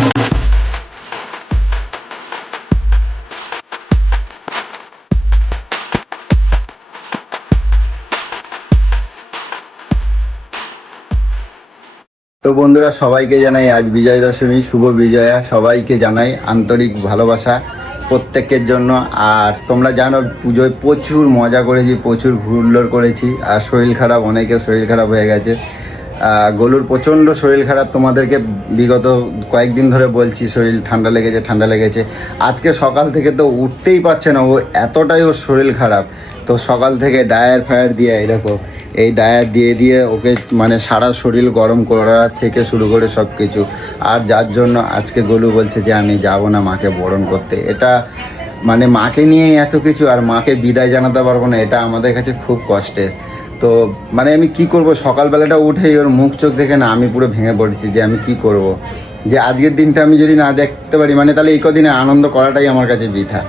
তো বন্ধুরা, সবাইকে জানাই আজ বিজয় দশমী, শুভ বিজয়া। সবাইকে জানাই আন্তরিক ভালোবাসা প্রত্যেকের জন্য। আর তোমরা জানো পুজোয় প্রচুর মজা করেছি, প্রচুর হুল্লোড় করেছি। আর শরীর খারাপ, অনেকের শরীর খারাপ হয়ে গেছে। গলুর প্রচণ্ড শরীর খারাপ, তোমাদেরকে বিগত কয়েকদিন ধরে বলছি শরীর ঠান্ডা লেগেছে। আজকে সকাল থেকে তো উঠতেই পারছে না, ও এতটাই ওর শরীর খারাপ। তো সকাল থেকে ডায়ার ফায়ার দিয়ে, এই দেখো এই ডায়ার দিয়ে ওকে মানে সারা শরীর গরম করা থেকে শুরু করে সব কিছু। আর যার জন্য আজকে গলু বলছে যে আমি যাব না মাকে বরণ করতে। এটা মানে মাকে নিয়েই এত কিছু, আর মাকে বিদায় জানাতে পারবো না, এটা আমাদের কাছে খুব কষ্টের। তো মানে আমি কি করব, সকালবেলাটা উঠেই ওর মুখ চোখ দেখে না আমি পুরো ভেঙে পড়েছি যে আমি কি করব, যে আজকের দিনটা আমি যদি না দেখতে পারি মানে তাহলে এই কদিনে আনন্দ করাটাই আমার কাছে বৃথা।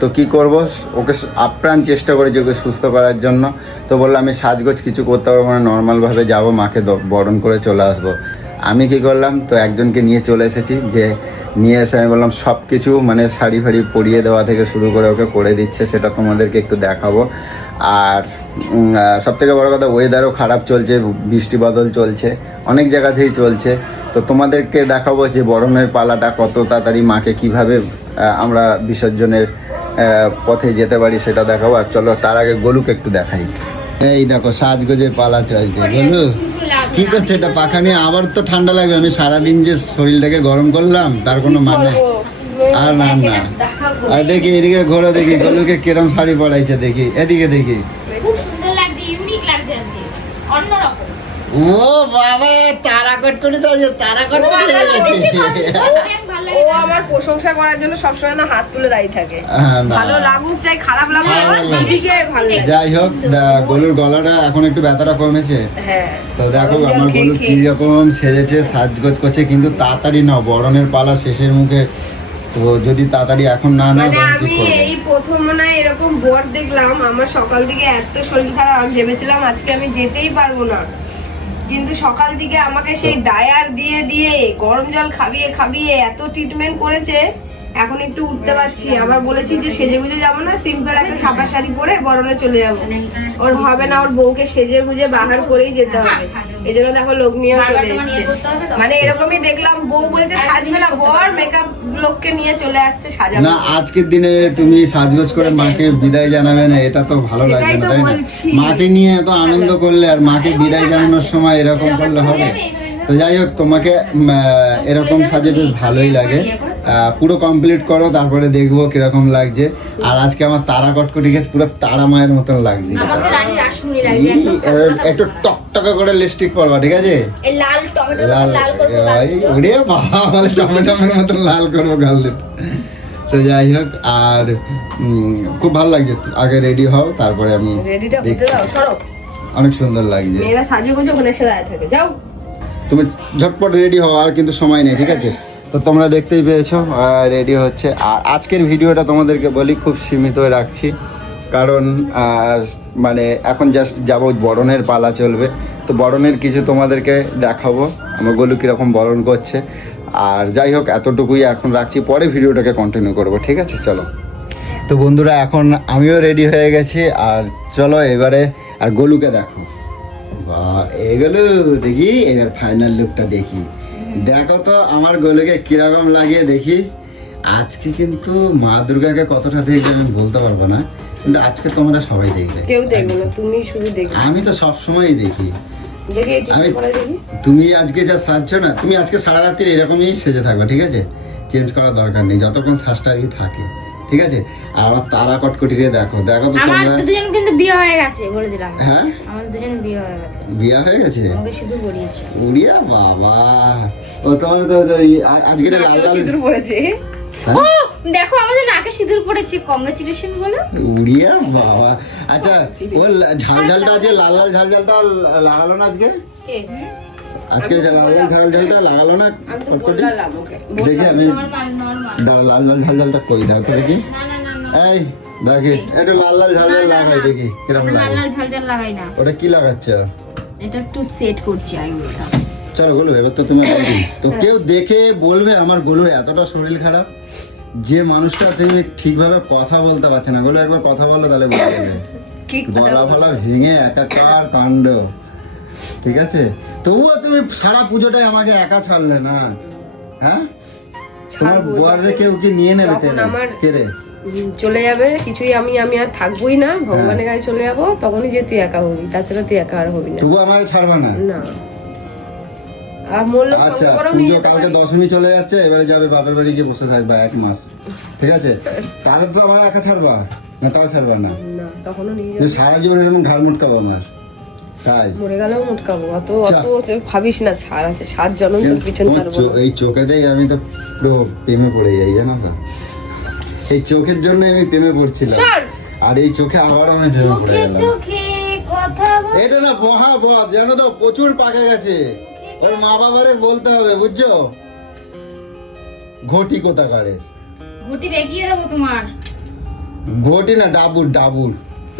তো কি করব, ওকে আপ্রাণ চেষ্টা করেছি ওকে সুস্থ করার জন্য। তো বললাম আমি সাজগোজ কিছু করতে পারবো না, নর্মালভাবে যাবো, মাকে বরণ করে চলে আসবো। আমি কি করলাম, তো একজনকে নিয়ে চলে এসেছি, যে নিয়ে এসে আমি বললাম সব কিছু মানে শাড়ি ফাড়ি পরিয়ে দেওয়া থেকে শুরু করে ওকে করে দিচ্ছে, সেটা তোমাদেরকে একটু দেখাবো। আর সবথেকে বড় কথা, ওয়েদারও খারাপ চলছে, বৃষ্টি বাদল চলছে, অনেক জায়গাতেই চলছে। তো তোমাদেরকে দেখাবো যে বরণের পালাটা কত তাড়াতাড়ি মাকে কিভাবে আমরা বিসর্জনের পথে যেতে পারি সেটা দেখাবো। আর চলো তার আগে গলুকে একটু দেখাই। এই দেখো সাজগোজের পালা চলছে। গলু কি করছে, এটা পাখা নিয়ে? আবার তো ঠান্ডা লাগবে, আমি সারাদিন যে শরীরটাকে গরম করলাম তার কোনো মানে। আর না আর দেখি এদিকে ঘোরো, দেখি গলুকে কিরম শাড়ি পরাইছে, দেখি এদিকে দেখি। খুব সুন্দর লাগছে, ইউনিক লাগছে আজকে, অন্যরকম। ও বাবা, তারাকট করে দাও, তারাকট করে ও আমার প্রশংসা করার জন্য সবসময় না হাত তুলে দাঁড়িয়ে থাকে। ভালো লাগুক চাই খারাপ লাগুক, দিদিকে ভালো লাগে। যাই হোক, গলুর গলাটা এখন একটু ব্যথাটা কমেছে। হ্যাঁ, তো দেখো আমার গলু কিরকম সেজেছে, সাজগোজ করছে, কিন্তু তাড়াতাড়ি নাও, বরণের পালা শেষের মুখে। তো যদি তাড়াতাড়ি এখন না নাও, মানে আমি এই প্রথম মনে হয় এরকম বর দেখলাম। আমার সকাল থেকে এত শরীর খারাপ, আমি ভেবেছিলাম আজকে আমি যেতেই পারবো না, কিন্তু সকাল থেকে আমাকে সেই ডায়ার দিয়ে গরম জল খাবিয়ে এত ট্রিটমেন্ট করেছে, এখন একটু উঠতে পারছি। আবার বলেছি যে সেজে গুজে যাবো না, সিম্পল একটা ছাপা শাড়ি পরে বরণে চলে যাবো। ওর হবে না, ওর বউকে সেজে গুজে বাহার করেই যেতে হবে। এই জন্য দেখো লোক নিয়েও চলে এসছে। মানে এরকমই দেখলাম, বউ বলছে সাজবে না, বর মেকআপ লোককে নিয়ে চলে আসছে সাজাবে না। আজকের দিনে তুমি সাজগোজ করে মাকে বিদায় জানাবে না, এটা তো ভালো লাগবে না, তাই না? মাকে নিয়ে এত আনন্দ করলে আর মাকে বিদায় জানানোর সময় এরকম করলে হবে? তো যাই হোক, তোমাকে এরকম সাজে বেশ ভালোই লাগে। পুরো কমপ্লিট করো, তারপরে দেখবো কিরকম লাগছে। আর আজকে আমার তারা কটকটিকে পুরো তারা মায়ের মতন লাগছে। একটু টকটকা করে লিপস্টিক পরবা, ঠিক আছে? ওরে বাবা, টমেটোমের মতন লাল করবো গাল দিয়ে। তো যাই হোক, আর খুব ভালো লাগছে। আগে রেডি হও, তারপরে আমি অনেক সুন্দর লাগছে। তুমি ঝটপট রেডি হও, আর কিন্তু সময় নেই, ঠিক আছে? তো তোমরা দেখতেই পেয়েছো রেডি হচ্ছে। আর আজকের ভিডিওটা তোমাদেরকে বলি খুব সীমিত রাখছি, কারণ মানে এখন জাস্ট যাবো, বরণের পালা চলবে। তো বরণের কিছু তোমাদেরকে দেখাবো, আমার গলু কীরকম বরণ করছে। আর যাই হোক, এতটুকুই এখন রাখছি, পরে ভিডিওটাকে কন্টিনিউ করবো, ঠিক আছে? চলো। তো বন্ধুরা, এখন আমিও রেডি হয়ে গেছি, আর চলো এবারে। আর গলুকে দেখো, বা এগুলো দেখি, এবার ফাইনাল লুকটা দেখি। দেখো তো আমার গলুকে কিরকম লাগে দেখি। আজকে কিন্তু মা দুর্গাকে কতটা দেখবে আমি বলতে পারবো না, কিন্তু আজকে তোমরা সবাই দেখবে। কেউ দেখবে না, তুমি শুধু দেখবে। আমি তো সবসময়ই দেখি। আমি তুমি আজকে যা সাজছো না, তুমি আজকে সারা রাত্রি এরকমই সেজে থাকবে, ঠিক আছে? চেঞ্জ করার দরকার নেই, যতক্ষণ সাজটাই থাকে, ঠিক আছে? আর আমার তারা কটকটিকে দেখো, দেখো তো আমার তোমরা। দুজন কিন্তু বিয়ে হয়ে গেছে বলে দিলাম। হ্যাঁ, আমার দুজন বিয়ে হয়ে গেছে। বিয়ে হয়ে গেছে? আমাকে শুধু পড়িয়েছে। উড়িয়া বাবা, ও তোমার তো আজকে লাল লাল সিঁদুর পড়েছে। ও দেখো, আমাদের নাকে সিঁদুর পড়েছে, কংগ্রাচুলেশন বলো। উড়িয়া বাবা। আচ্ছা, ও ঝালঝালটা আজকে লাল লাল ঝালঝালটা লাগালো না আজকে? আজকে লাল লাল ঝালঝালটা লাগালো না? দেখি আমি লাল লাল ঝালঝালটা কই, দাও তো দেখি। এই দেখি, একটু লাল লাল ঝালঝাল লাগাই, দেখি কিরকম লাগে। লাল লাল ঝালঝাল লাগাই না। ওটা কি লাগাচ্ছ? এটা একটু সেট করছি আইব্রোটা। চলো গোলু, এবার তো তুমি বলবে। তো কেউ দেখে বলবে আমার গোলুর এতটা শরীর খারাপ, যে মানুষটা তুমি ঠিকভাবে কথা বলতে পারছে না। গোলু একবার কথা বলো, তাহলে বুঝতে পারবে। কি কথা গলা বলবো? ফলা ভেঙে একাকার কাণ্ড। ঠিক আছে, তবুও তুমি সারা পুজোটাই আমাকে একা ছাড়লে না, হ্যাঁ? তোমার ছাড়বো, বরে কেউ কি নিয়ে নেবে? যখন আমার- কে রে? চলে যাবে কিছুই, আমি আর থাকবোই না, ভগবানের কাছে চলে যাবো, তখনই যে তুই একা হবি, তাছাড়া তুই একা আর হবি না। তবু আমার ছাড়বা না? না, আর মরলো আচ্ছা, সঙ্গ করেও নিয়ে পুজো যেতে কালকে পারি। দশমী চলে যাচ্ছে, এবারে যাবে বাপের বাড়ি, গিয়ে বসে থাকবা 1 মাস। ঠিক আছে, তাহলে তো আমার একা ছাড়বা না? তাও ছাড়বা না? না, তখনও নিয়ে তুমি যাবো। সারা জীবন এরকম ঘাড় মুটকাবো আমার, তাই? মরে গেলেও মুটকাবো, অত আচ্ছা। ভাবিস না, ছাড় আছে, 7 জনম তোর পিছন তোমার ছাড়বো না। এই চোখেতেই আমি তো পুরো প্রেমে পড়ে যাই, জানো তো? এই চোখের জন্য আমি প্রেমে পড়ছিলাম, ছাড়। আর এই চোখে আবার আমি প্রেমে পড়ে চোখে গেলাম। চোখে কথা বল। এটা না মহাবদ, জানো তো, প্রচুর পাকে গেছে। ওর মা বাবারে বলতে হবে, বুঝছো? ঘটি কোথাকারে? ঘুটি বেঁকিয়ে দেবো তোমার। ঘটি না, ডাবুর ডাবুর,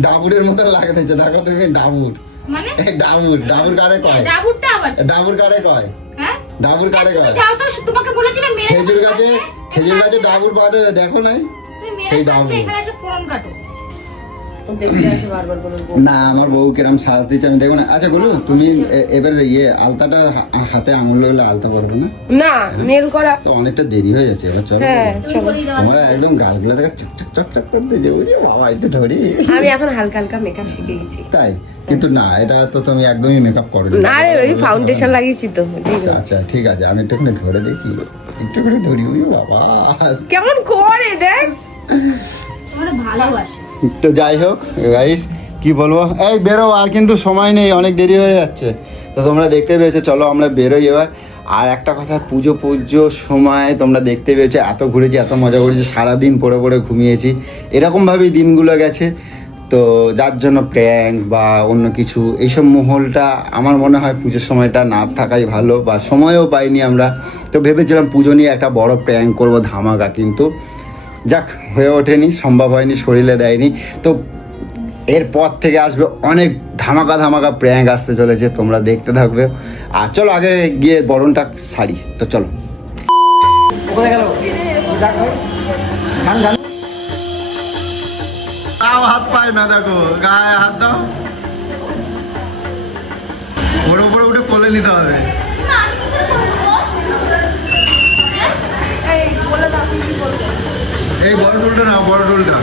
ডাবুরের মতো লাগতেছে, দেখো তুমি, ডাবুর। মানে এই ডাবুর, ডাবুর কারে কয়? ডাবুরটা আবার কি? ডাবুর কারে কয়? হ্যাঁ ডাবুর কারে তুমি কয়? যাও তো, তোমাকে বলেছিলাম মেরে দেবো খেজুর গাছে, সামনে। খেজুর গাছে ডাবুর পাতে দেখো নাই? তুমি মেরে সেই সামনে ডাবুর। এখানে এসে ফোড়ন কাটো। দেখতে আসে বারবার বলবো। না, আমার বউ কিরম সাজ দিচ্ছে আমি দেখো না। আচ্ছা বলো, তুমি এবার আলতাটা হাতে আঙুল লাগলে আলতা পরবে না? না, নেল করা। তো অনেকটা দেরি হয়ে যাচ্ছে, এবার চলো। হ্যাঁ, তুমি চলো। করিয়ে দাও। তোমরা একদম গালগুলো দেখে চক চক চক চক করতে যে, ওই যে বাবা এই তো ধরি। আমি এখন হালকা হালকা মেকআপ শিখে গেছি। তাই? কিন্তু না, এটা তো তুমি একদমই মেকআপ করো না রে, ওই ফাউন্ডেশন লাগিয়েছি তো, ঠিক আছে। আচ্ছা ঠিক আছে, আমি একটুখানি ধরে দেখি, একটুখানি ধরি। ওই বাবা, কেমন করে দেখ। তোমার ভালোবাসে। তো যাই হোক গাইস, কি বলবো, এই বেরো, আর কিন্তু সময় নেই, অনেক দেরি হয়ে যাচ্ছে। তো তোমরা দেখতে পেয়েছো, চলো আমরা বেরোই এবার। আর একটা কথা, পুজোর সময় তোমরা দেখতে পেয়েছো, এত ঘুরেছি, এত মজা করেছি, সারাদিন পড়ে পড়ে ঘুমিয়েছি, এরকমভাবেই দিনগুলো গেছে। তো যার জন্য প্র্যাঙ্ক বা অন্য কিছু এইসব মহলটা আমার মনে হয় পুজোর সময়টা না থাকাই ভালো, বা সময়ও পাইনি আমরা। তো ভেবেছিলাম পুজো নিয়ে একটা বড় প্র্যাঙ্ক করবো, ধামাকা, কিন্তু যাক, হয়ে ওঠেনি, সম্ভব হয়নি, শরীরে দেয়নি। তো এরপর থেকে আসবে অনেক ধামাকা ধামাকা প্র্যাঙ্ক আসতে চলেছে, তোমরা দেখতে থাকবে। আর চলো আগে গিয়ে বরণটা সারি, তো চলো। হাত পায় না, দেখো গায়ে হাত দাও, ওর উপরে উঠে কোলে নিতে হবে। কিন্তু আমি কি করে করবো? এই বলে দাও তুমি কি বলবে। এই বড় টুলটা না, বড় টুলটা।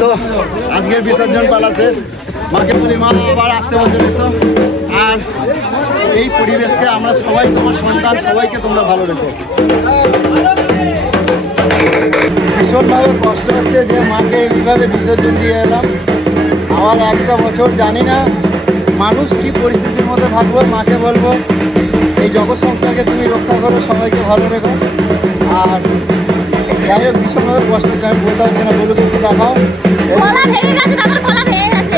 তো আজকের বিসর্জন পালা শেষ। মাকে বলি মা আবার আসছে বছর এসো, আর এই পরিবেশকে আমরা সবাই, তোমার সন্তান সবাইকে তোমরা ভালো রেখো। ভীষণভাবে কষ্ট হচ্ছে যে মাকে এইভাবে বিসর্জন দিয়ে এলাম। আবার একটা বছর জানি না মানুষ কি পরিস্থিতির মধ্যে থাকবো। মাকে বলবো এই জগৎ সংসারকে তুমি রক্ষা করো, সবাইকে ভালো রেখো। আর যাই হোক ভীষণভাবে কষ্ট হচ্ছে, আমি বলতে পারছি না। বলুক একটু দেখাও। কলা ভেঙে গেছে, আমার কলা ভেঙে গেছে।